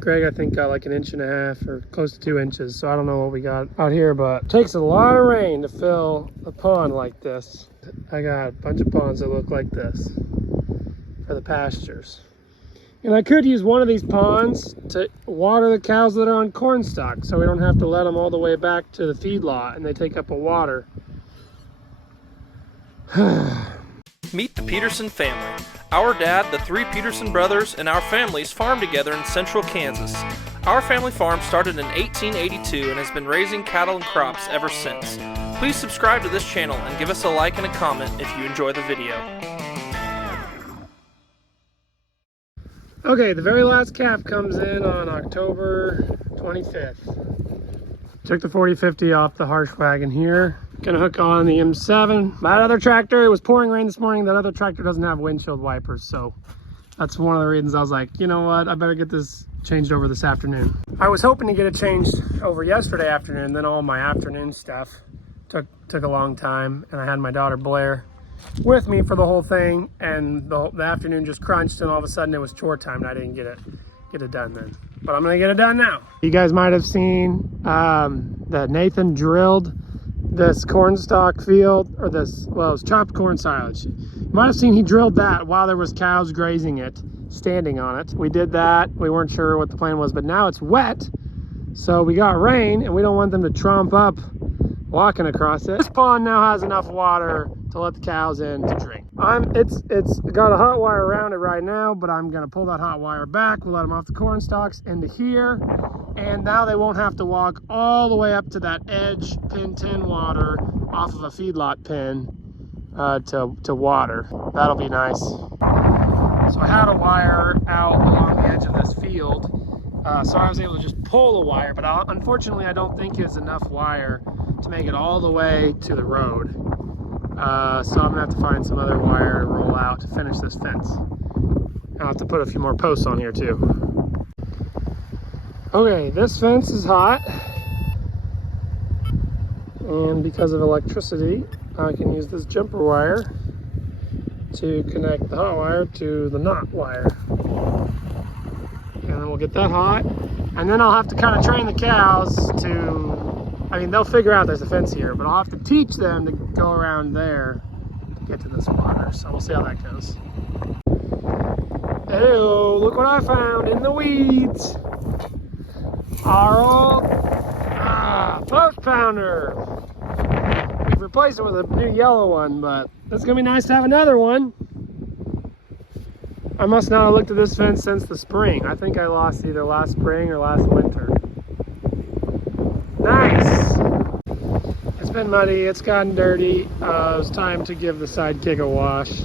Greg, I think, got like 1.5 inches or close to 2 inches, so I don't know what we got out here, but it takes a lot of rain to fill a pond like this. I got a bunch of ponds that look like this for the pastures. And I could use one of these ponds to water the cows that are on corn stock, so we don't have to let them all the way back to the feedlot and they take up a water. Meet the Peterson family. Our dad, the 3 Peterson brothers, and our families farm together in central Kansas. Our family farm started in 1882 and has been raising cattle and crops ever since. Please subscribe to this channel and give us a like and a comment if you enjoy the video. Okay, the very last calf comes in on October 25th. Took the 4050 off the harsh wagon here. Gonna hook on the M7. That other tractor, it was pouring rain this morning. That other tractor doesn't have windshield wipers, so that's one of the reasons I was like, you know what, I better get this changed over this afternoon. I was hoping to get it changed over yesterday afternoon, then all my afternoon stuff took a long time, and I had my daughter Blair with me for the whole thing, and the afternoon just crunched, and all of a sudden it was chore time, and I didn't get it done then. But I'm gonna get it done now. You guys might have seen that Nathan drilled this corn stalk field, or this, well, it's chopped corn silage. You might have seen he drilled that while there was cows grazing it, standing on it. We did that. We weren't sure what the plan was, but now it's wet, so we got rain, and we don't want them to tromp up walking across it. This pond now has enough water to let the cows in to drink. It's got a hot wire around it right now, but I'm gonna pull that hot wire back. We'll let them off the corn stalks into here, and now they won't have to walk all the way up to that edge pin 10 water off of a feedlot pin to water. That'll be nice. So I had a wire out along the edge of this field, so I was able to just pull a wire, but unfortunately I don't think it's enough wire to make it all the way to the road. So I'm gonna have to find some other wire to roll out to finish this fence. I'll have to put a few more posts on here too. Okay, this fence is hot, and because of electricity I can use this jumper wire to connect the hot wire to the knot wire, and then we'll get that hot, and then I'll have to kind of train the cows to, I mean, they'll figure out there's a fence here, but I'll have to teach them to go around there to get to this water. So we'll see how that goes. Hey-o, look what I found in the weeds. Our old post pounder. We've replaced it with a new yellow one, but it's gonna be nice to have another one. I must not have looked at this fence since the spring. I think I lost either last spring or last winter. Nice. It's been muddy, it's gotten dirty. It was time to give the sidekick a wash.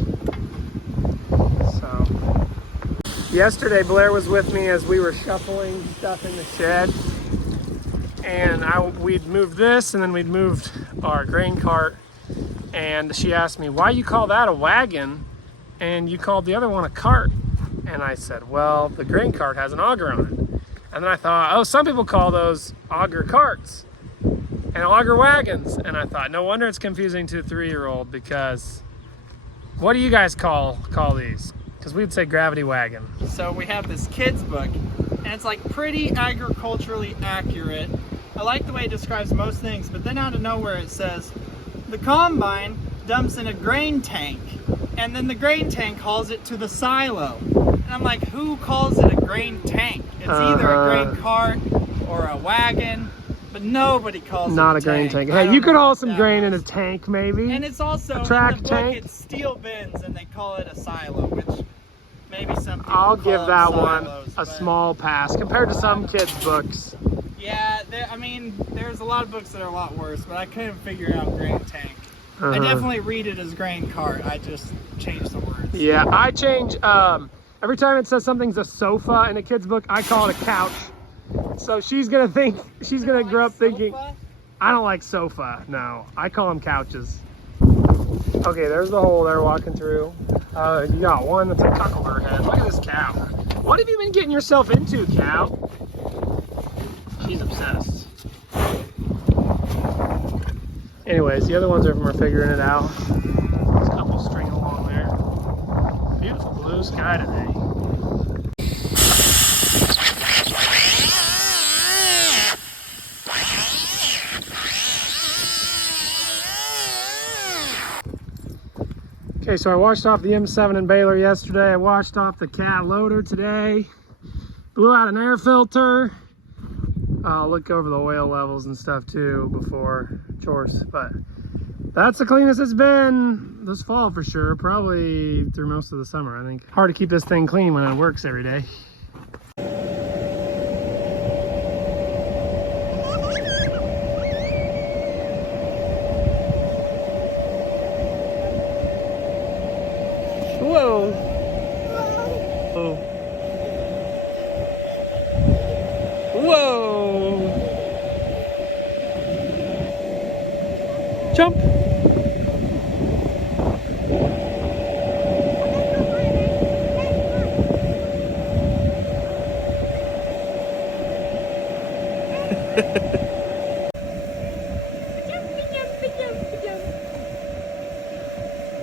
So, yesterday Blair was with me as we were shuffling stuff in the shed. And we'd moved this, and then we'd moved our grain cart. And she asked me, why you call that a wagon and you called the other one a cart? And I said, well, the grain cart has an auger on it. And then I thought, oh, some people call those auger carts and auger wagons. And I thought, no wonder it's confusing to a 3-year-old, because what do you guys call these? Because we'd say gravity wagon. So we have this kid's book, and it's like pretty agriculturally accurate. I like the way it describes most things, but then out of nowhere it says, the combine dumps in a grain tank, and then the grain tank hauls it to the silo. And I'm like, who calls it a grain tank? It's either a grain cart or a wagon, but nobody calls it not a grain tank. Hey, you could haul some grain in a tank, maybe. And it's also, a track in the tank. book, it's steel bins, and they call it a silo, which maybe some people I'll call give that silos, one a small pass compared to some kids' books. Yeah, I mean, there's a lot of books that are a lot worse, but I couldn't figure out grain tank. I definitely read it as grain cart. I just changed the words. Yeah, I change, every time it says something's a sofa in a kid's book, I call it a couch. So she's gonna grow up thinking, I don't like sofa, no. I call them couches. Okay, there's the hole they're walking through. You got one that's a cuckolder head. Look at this cow. What have you been getting yourself into, cow? She's obsessed. Anyways, the other ones are figuring it out. There's a couple stringing along there. Beautiful blue sky today. Okay, so I washed off the M7 and baler yesterday. I washed off the cat loader today. Blew out an air filter. I'll look over the oil levels and stuff too before chores, but that's the cleanest it's been this fall for sure. Probably through most of the summer, I think. Hard to keep this thing clean when it works every day. Whoa. Oh. Whoa. Jump.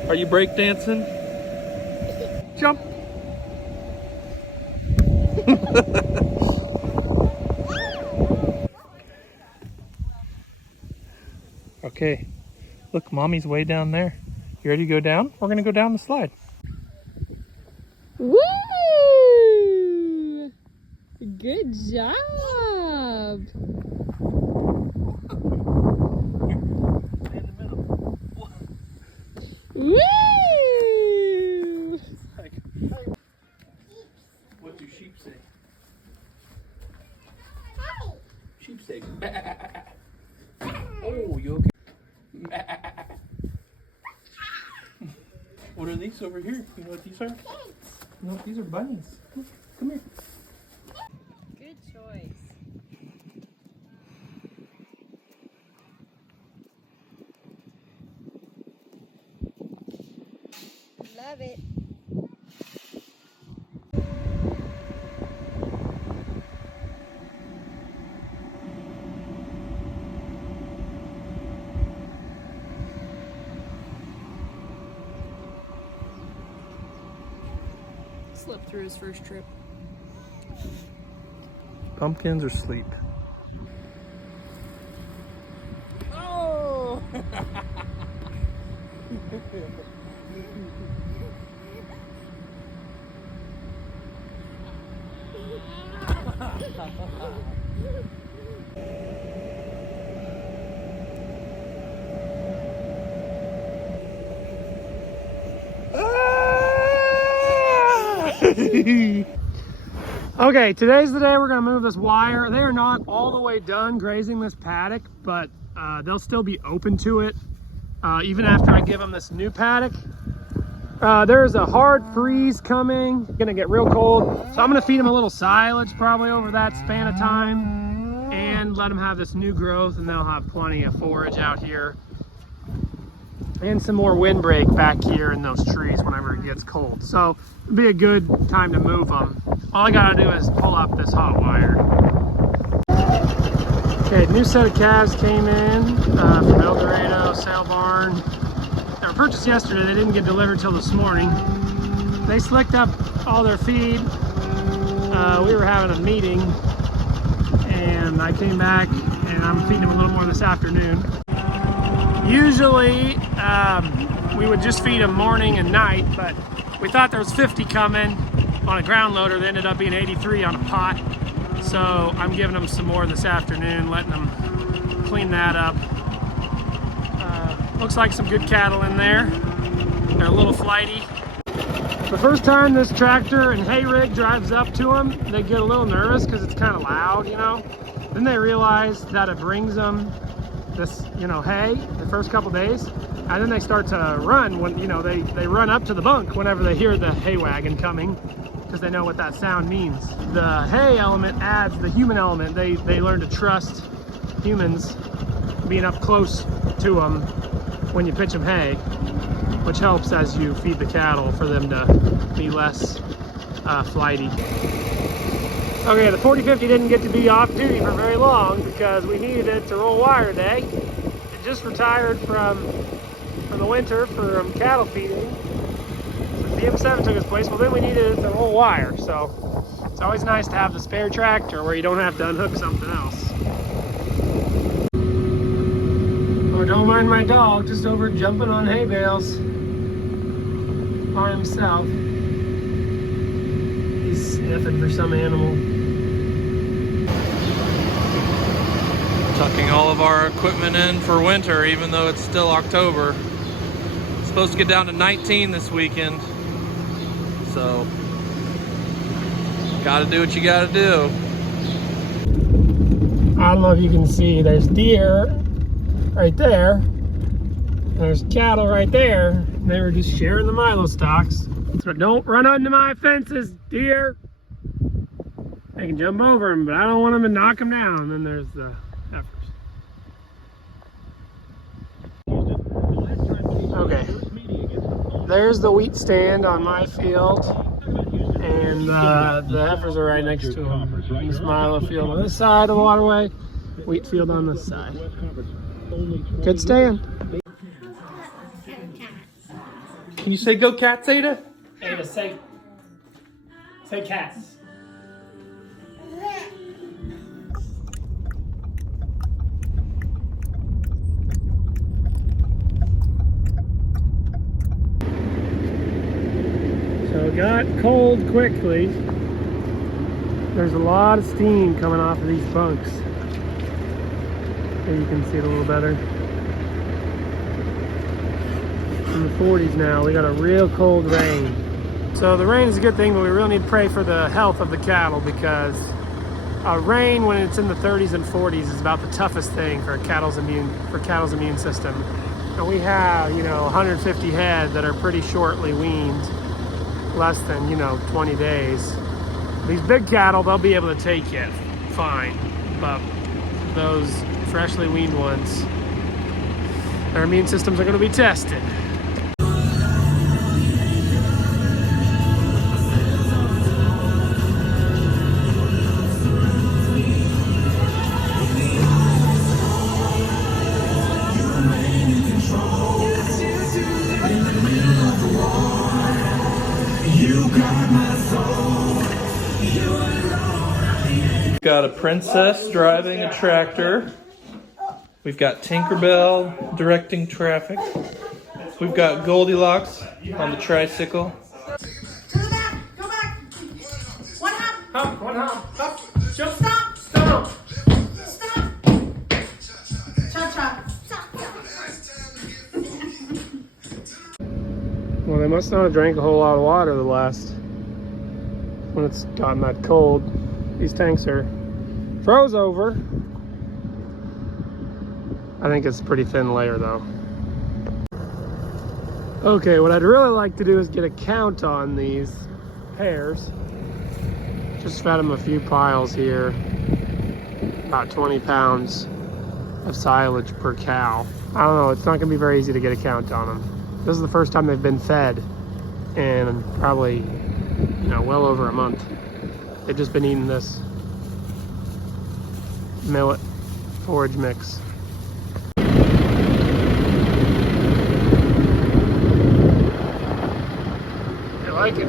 Are you break dancing? Jump. Okay, look, mommy's way down there. You ready to go down? We're gonna go down the slide. Woo! Good job! Woo! What do sheep say? Sheep say. Oh, you okay? What are these over here? You know what these are? No, these are bunnies. Come here. Good choice. Love it. Slept through his first trip. Pumpkins or sleep? Oh! Okay, today's the day we're gonna move this wire. They are not all the way done grazing this paddock, but they'll still be open to it even after I give them this new paddock. There's a hard freeze coming, gonna get real cold. So I'm gonna feed them a little silage probably over that span of time and let them have this new growth, and they'll have plenty of forage out here. And some more windbreak back here in those trees whenever it gets cold. So it'll be a good time to move them. All I gotta do is pull up this hot wire. Okay, new set of calves came in from El Dorado sale barn. They were purchased yesterday. They didn't get delivered till this morning. They slicked up all their feed. We were having a meeting and I came back and I'm feeding them a little more this afternoon. Usually we would just feed them morning and night, but we thought there was 50 coming on a ground loader. They ended up being 83 on a pot. So I'm giving them some more this afternoon, letting them clean that up. Looks like some good cattle in there. They're a little flighty. The first time this tractor and hay rig drives up to them, they get a little nervous because it's kind of loud, you know. Then they realize that it brings them this, hay the first couple days, and then they start to run when, they run up to the bunk whenever they hear the hay wagon coming, because they know what that sound means. The hay element adds the human element. They learn to trust humans being up close to them when you pitch them hay, which helps as you feed the cattle for them to be less flighty. Okay, the 4050 didn't get to be off duty for very long because we needed it to roll wire today. It just retired from the winter from cattle feeding. So the M7 took its place. Well, then we needed it to roll wire. So it's always nice to have the spare tractor where you don't have to unhook something else. Oh, don't mind my dog, just over jumping on hay bales. by himself. He's sniffing for some animal. Tucking all of our equipment in for winter, even though it's still October. It's supposed to get down to 19 this weekend. So, gotta do what you gotta do. I don't know if you can see, there's deer right there. There's cattle right there. They were just sharing the Milo stocks. So don't run onto my fences, deer. They can jump over them, but I don't want them to knock them down. And then there's the heifers. Okay. There's the wheat stand on my field. And the heifers are right next to them. This Milo field on this side of the waterway, wheat field on this side. Good stand. Can you say go cats, Ada? Ada, say cats. So it got cold quickly. There's a lot of steam coming off of these bunks. There you can see it a little better. In the 40s now. We got a real cold rain. So the rain is a good thing, but we really need to pray for the health of the cattle, because rain when it's in the 30s and 40s is about the toughest thing for cattle's immune system. And we have, 150 head that are pretty shortly weaned, less than 20 days. These big cattle, they'll be able to take it fine, but those freshly weaned ones, their immune systems are going to be tested. Got a princess driving a tractor. We've got Tinkerbell directing traffic. We've got Goldilocks on the tricycle. To the back, go back. One hop. One hop, up, jump, Stop. stop. Stop. Cha-cha. Well, they must not have drank a whole lot of water when it's gotten that cold. These tanks are froze over. I think it's a pretty thin layer though. Okay, what I'd really like to do is get a count on these pairs. Just fed them a few piles here. About 20 pounds of silage per cow. I don't know, it's not gonna be very easy to get a count on them. This is the first time they've been fed in probably, well over a month. They've just been eating this millet forage mix. I like it.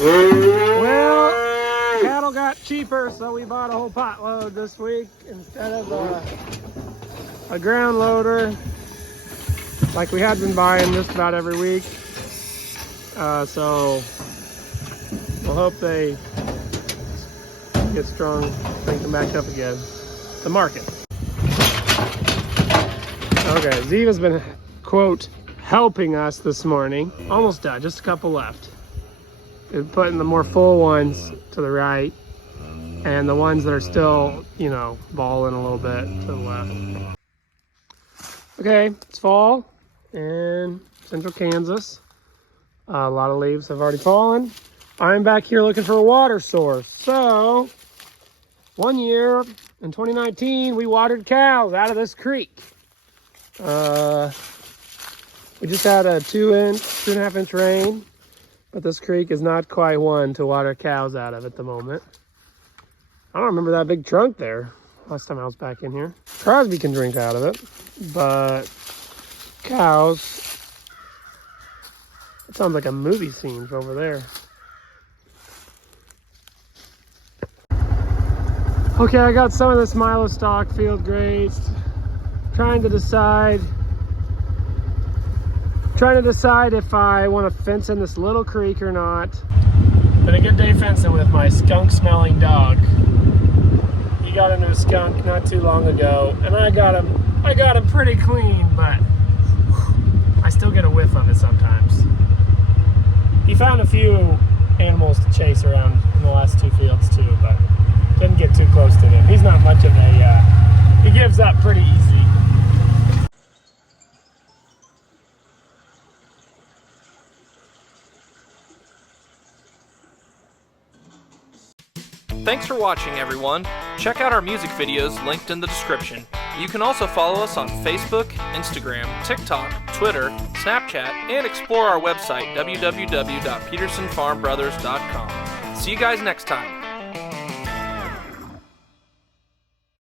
Well, cattle got cheaper, so we bought a whole pot load this week instead of a ground loader like we had been buying just about every week. So we'll hope they get strong, crank them back up again. The market. Okay, Ziva's been, quote, helping us this morning. Almost done, just a couple left. We're putting the more full ones to the right, and the ones that are still, balling a little bit to the left. Okay, it's fall in central Kansas. A lot of leaves have already fallen. I'm back here looking for a water source. So, one year in 2019, we watered cows out of this creek. We just had a 2.5 inch rain, but this creek is not quite one to water cows out of at the moment. I don't remember that big trunk there last time I was back in here. Crosby can drink out of it, but cows, it sounds like a movie scene over there. Okay, I got some of this Milo stock field grazed. Trying to decide if I want to fence in this little creek or not. Been a good day fencing with my skunk smelling dog. He got into a skunk not too long ago, and I got him pretty clean, but I still get a whiff of it sometimes. He found a few animals to chase around in the last 2 fields too, but didn't get too close to him. He's not much of a, he gives up pretty easy. Thanks for watching, everyone. Check out our music videos linked in the description. You can also follow us on Facebook, Instagram, TikTok, Twitter, Snapchat, and explore our website, www.petersonfarmbrothers.com. See you guys next time.